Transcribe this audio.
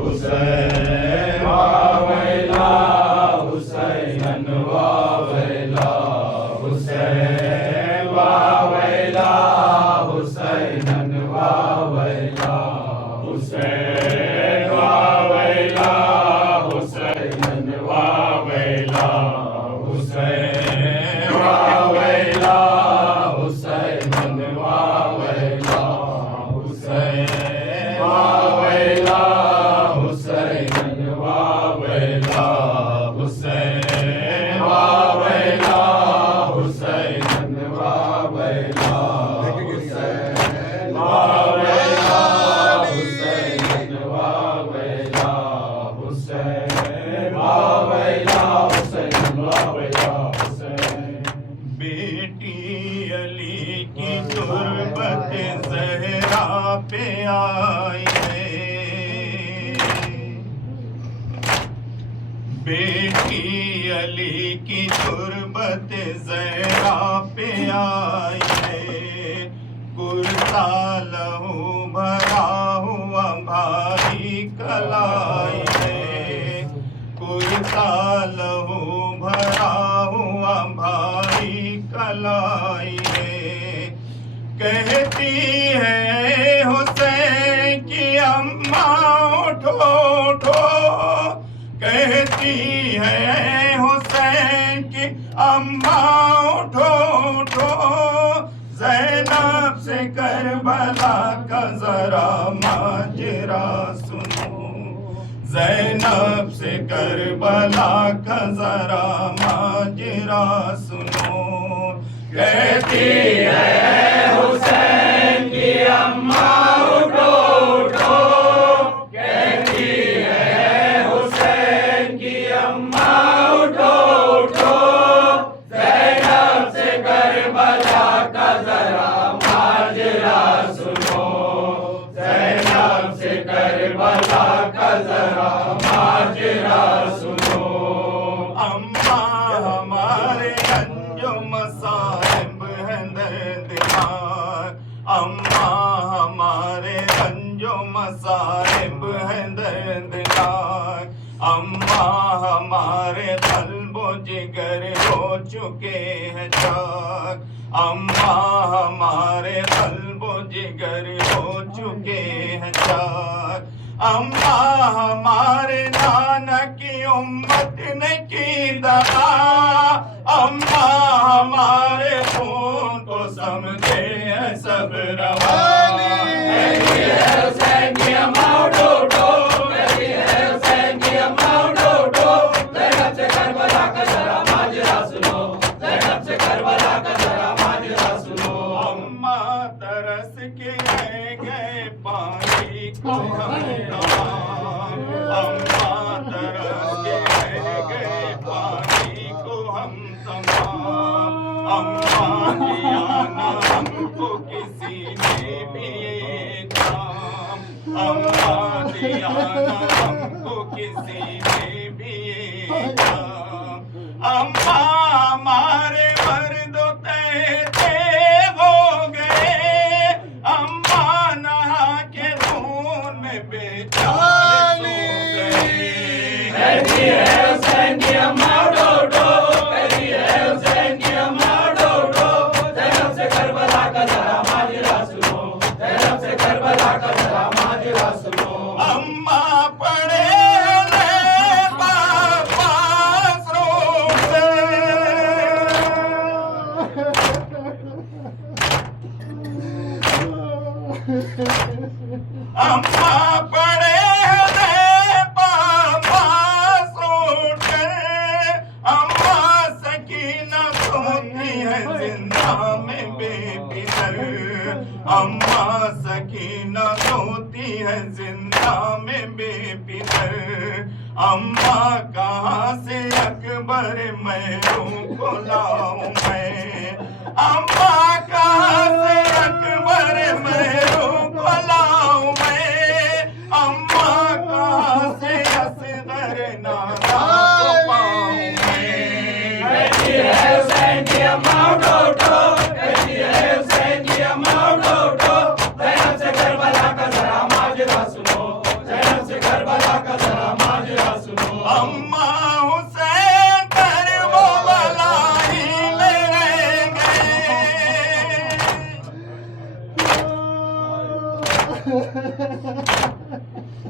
حسین واویلا حسین واویلا حسین واویلا حسین واویلا حسین واویلا حسین واویلا حسین واویلا حسین واویلا حسین واویلا حسین واویلا حسین واویلا حسین واویلا حسین واویلا حسین واویلا حسین واویلا حسین واویلا حسین بیٹی علی کی تربت زہرا پہ آئی ہے بیٹی علی کی تربت زہرا پہ آئی ہے کرتا لہو بھرا ہوا بھاری کلائی ہے کرتا لہو بھرا ہوا بھاری کلائی ہے کہتی ہے حسین کی اماں اٹھو اٹھو کہتی ہے حسین کی اماں اٹھو اٹھو زینب سے کربلا کا ذرا ماجرا سنو زینب سے کربلا کا ذرا ماجرا سنو کہتی ہے حسین کی اماں اٹھو اٹھو کہتی ہے حسین کی اماں اٹھو اٹھو زینب سے کربلا کا ذرا ماجرا سنو زینب سے کربلا کا ذرا ماجرا سنو اماں ہمارے انجم صاحب ہیں دردناک اماں ہمارے انجم صاحب ہیں دردناک اماں ہمارے قلب و جگر ہو چکے ہیں چاک اماں ہمارے قلب و جگر ہو چکے ہیں چاک اماں ہمارے نانا کی امت نے کی دغا اماں ہمارے خون کو سمجھے ہیں سب روا کہتی ہے حسین کی اماں اٹھو اٹھو کہتی ہے حسین کی اماں اٹھو اٹھو زینب سے کربلا کا ذرا ماجرا سنو زینب سے کربلا کا ذرا ماجرا سنو اماں ترس کے رہ گئے پانی کو ہم تمام اماں ترس کے رہ گئے پانی کو ہم تمام اماں دیا نہ ہم کو کسی نے بھی یہ کام اماں دیا نہ ہم کو کسی نے بھی یہ کام اماں ہمارے مرد تیرے ہو گئے اماں نہا کے خون میں بیچارے سو گئے کہتی ہے حسین کی اماں اٹھو اٹھو کہتی ہے حسین کی اماں اٹھو اٹھو زینب سے کربلا کا ذرا ماجرا سنو زینب سے کربلا کا ذرا ماجرا سنو اماں پڑے لے پاس روڈ سے اماں پڑے لے پاس روڈ سے اماں سکینہ سوتی ہے زندہ میں بے پدر اماں سکینہ سوتی ہے زندہ میں بے پدر اماں کہاں سے اکبر محروم کو لاؤں میں اماں کہاں سے اکبر محروم کو لاؤں میں اماں کہاں سے اصغر نادا کو پاؤں میں کہتی ہے حسین کی اماں اٹھو اٹھو کہتی ہے حسین کی اماں اٹھو اٹھو زینب سے کربلا کا ذرا ماجرا سنو زینب سے کربلا